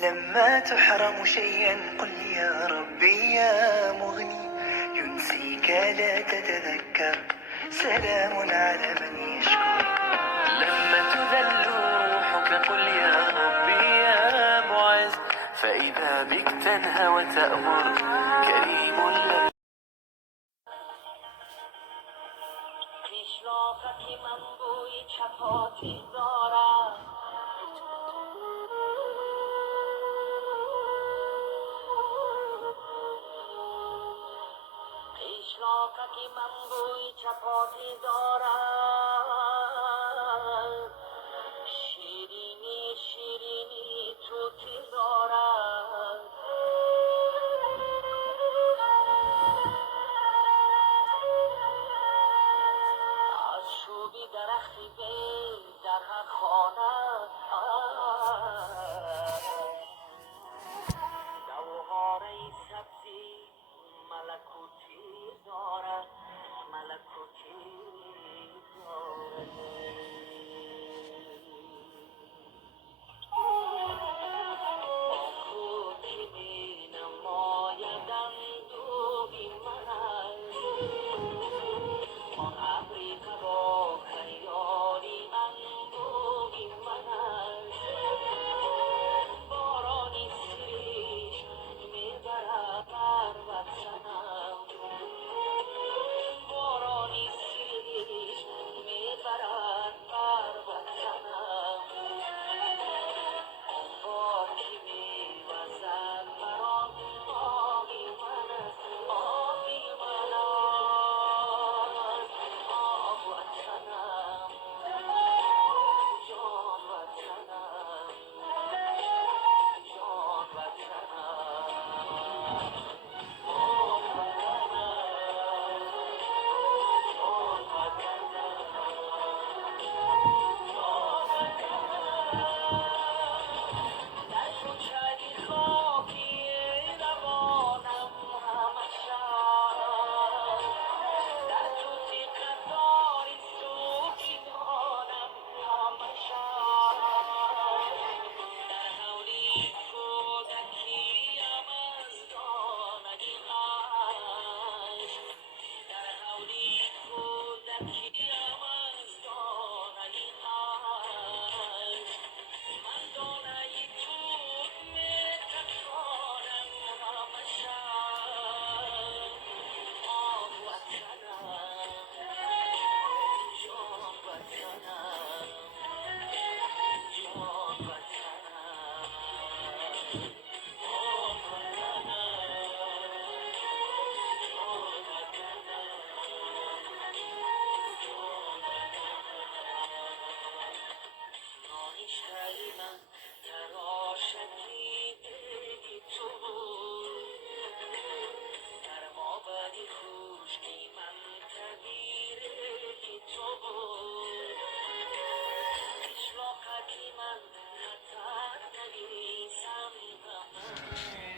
لما تحرم شيئا قل يا ربي يا مغني، ينسيك لا تتذكر، سلام على من يشكر. لما تذل روحك قل يا ربي يا معز، فإذا بك تنهى وتأمر كريم لم. پیشراقکی من بوی چپاتی دارم، پیشراقکی من بوی چپاتی دارم، شیرینی شیرینی توتی دارم. از چوبی درختی بیل در هر خانه نوهاره سبزی ملکوتی دارد، ملکوتی دارد. آنکوتی می نمایدم دوبی من است، آن ابری که با خیالی انبوهی من است. بارانی سریش میبرد بر وطنم، بارانی سریش میبرد بر وطنم. بار که میوزد بر آن آبی من است، آبی من است. آب وطنم، جان وطنم، جان وطنم. در کوچه خاکی روانم همه شب، در توتی قطاری صوفی مانم همه شب. در حولی کودکیم از دانه عشق، در حولی کودکیم از دانه عشق. من دانه توت میتکانم همه شب. آه وطنم، جان وطنم، جان وطنم. آه وطنم، جان وطنم. نانی شهی من تراشکی دلی تو بود، در ما بدی خوشکی من تغییری تو بود. اشراقکی من خطر نویسم همه